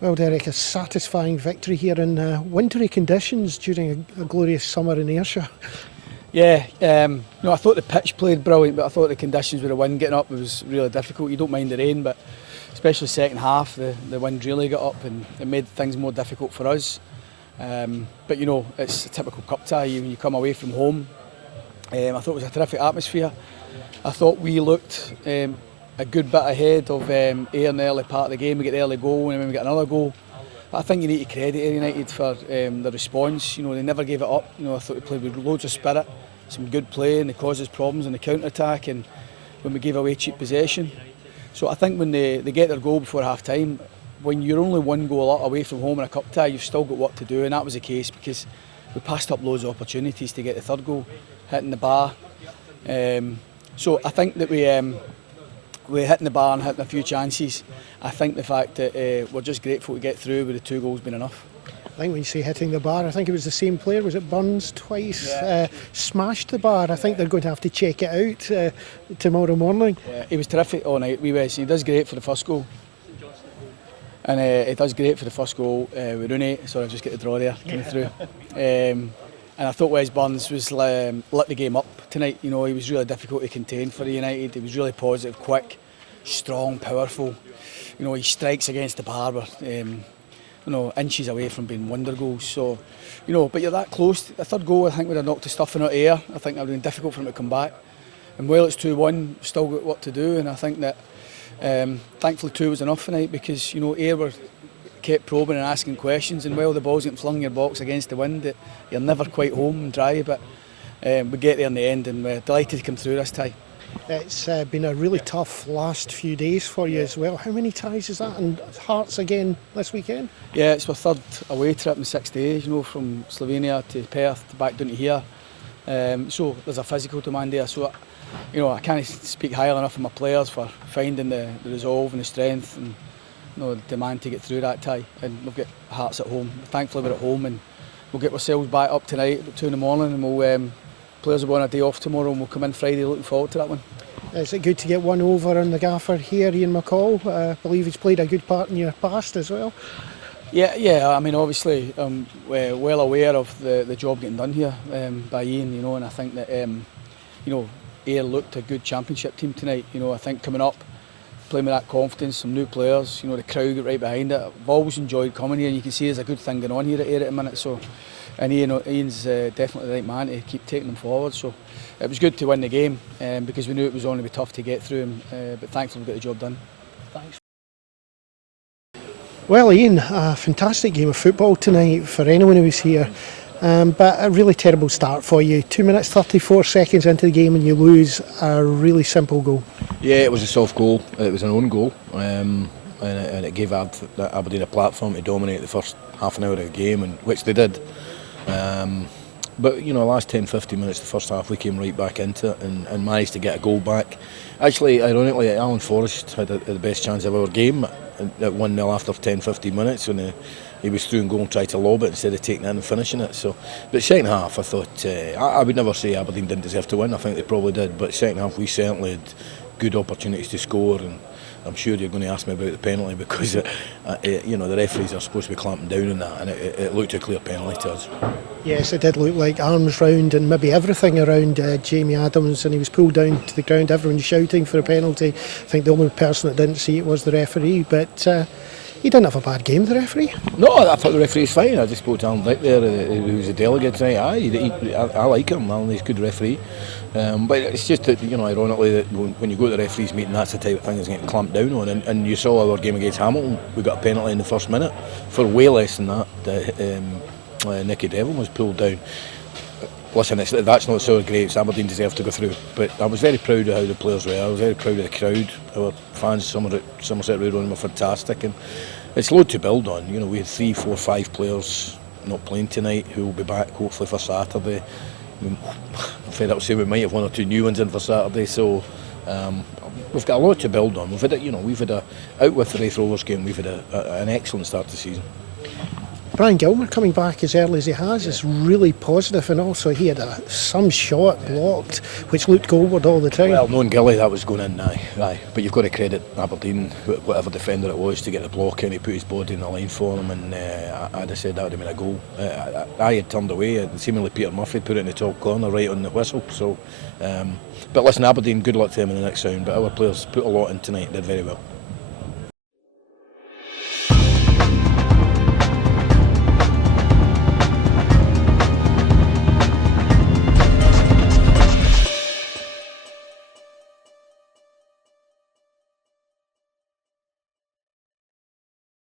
Well, Derek, a satisfying victory here in wintry conditions during a glorious summer in Ayrshire. Yeah, I thought the pitch played brilliant, but I thought the conditions with the wind getting up was really difficult. You don't mind the rain, but especially second half, the wind really got up and it made things more difficult for us. But it's a typical cup tie. You come away from home. I thought it was a terrific atmosphere. I thought we looked a good bit ahead of Ayr in the early part of the game. We get the early goal and then we get another goal. But I think you need to credit Ayr United for the response. They never gave it up. I thought they played with loads of spirit, some good play, and they caused us problems in the counter-attack and when we gave away cheap possession. So I think when they get their goal before half-time, when you're only one goal away from home in a cup tie, you've still got work to do, and that was the case because we passed up loads of opportunities to get the third goal, hitting the bar. So I think that we're hitting the bar and hitting a few chances. I think the fact that we're just grateful to get through with the 2 goals being enough. I think when you say hitting the bar, I think it was the same player, was it Burns twice, Yeah. smashed the bar. I think they're going to have to check it out tomorrow morning. Yeah, he was terrific all night. He does great for the first goal. And he does great for the first goal with Rooney. Sorry, I just get the draw there coming through. And I thought Wes Burns was lit the game up tonight. He was really difficult to contain for United. He was really positive, quick, strong, powerful. He strikes against the bar, inches away from being wonder goals. So, but you're that close. The third goal, I think, would have knocked the stuffing out of Ayr. I think that would have been difficult for him to come back. And while it's 2-1, we've still got work to do. And I think that thankfully 2 was enough tonight because Ayr were kept probing and asking questions, and while the ball's getting flung in your box against the wind, you're never quite home and dry. But we get there in the end, and we're delighted to come through this tie. It's been a really tough last few days for you as well. How many ties is that? And Hearts again this weekend? Yeah, it's our third away trip in 6 days, from Slovenia to Perth to back down to here. So there's a physical demand there. So, I can't speak highly enough of my players for finding the resolve and the strength and the demand to get through that tie. And we've got Hearts at home. Thankfully we're at home and we'll get ourselves back up tonight at 2 in the morning and we'll players will be on a day off tomorrow and we'll come in Friday looking forward to that one. Is it good to get one over on the gaffer here, Ian McCall? I believe he's played a good part in your past as well. Yeah. I mean, obviously, we're well aware of the job getting done here by Ian, and I think that, Ayr looked a good championship team tonight. I think coming up, playing with that confidence, some new players, the crowd got right behind it. I've always enjoyed coming here and you can see there's a good thing going on here at Ayr at the minute. So, and Ian's definitely the right man to keep taking them forward. So it was good to win the game because we knew it was only be tough to get through, but thankfully we got the job done. Thanks. Well, Ian, a fantastic game of football tonight for anyone who was here, but a really terrible start for you. 2 minutes 34 seconds into the game and you lose a really simple goal. Yeah, it was a soft goal. It was an own goal, and it gave Aberdeen a platform to dominate the first half an hour of the game, and which they did. But the last 10-15 minutes of the first half we came right back into it and managed to get a goal back. Actually, ironically, Alan Forrest had the best chance of our game at 1-0 after 10-15 minutes when he was through and goal and tried to lob it instead of taking it in and finishing it. So, but second half I thought, I would never say Aberdeen didn't deserve to win. I think they probably did, but second half we certainly had good opportunities to score, and I'm sure you're going to ask me about the penalty because the referees are supposed to be clamping down on that, and it looked a clear penalty to us. Yes, it did look like arms round and maybe everything around Jamie Adams, and he was pulled down to the ground, everyone shouting for a penalty. I think the only person that didn't see it was the referee, but he didn't have a bad game, the referee. No, I thought the referee's fine. I just spoke to Alan Dick there, who was a delegate tonight. I like him, Alan, he's a good referee. But it's just that, ironically, that when you go to the referees meeting, that's the type of thing that's getting clamped down on. And you saw our game against Hamilton, we got a penalty in the first minute for way less than that. Nicky Devlin was pulled down. Listen, that's not so great. Aberdeen deserved to go through, but I was very proud of how the players were. I was very proud of the crowd. Our fans, Somerset Road were fantastic, and it's loads to build on. We had 3, 4, 5 players not playing tonight who will be back hopefully for Saturday. I'm afraid I would say we might have 1 or 2 new ones in for Saturday, so we've got a lot to build on. We've had out with the Raith Rovers game, we've had an excellent start to the season. Brian Gilmer coming back as early as he has is really positive, and also he had some shot blocked which looked goalward all the time. Well, knowing Gilly, that was going in, aye. But you've got to credit Aberdeen, whatever defender it was, to get the block in. He put his body in the line for him, and I'd have said that would have been a goal. I had turned away, and seemingly Peter Murphy put it in the top corner right on the whistle. So, but listen, Aberdeen, good luck to them in the next round. But our players put a lot in tonight, did very well.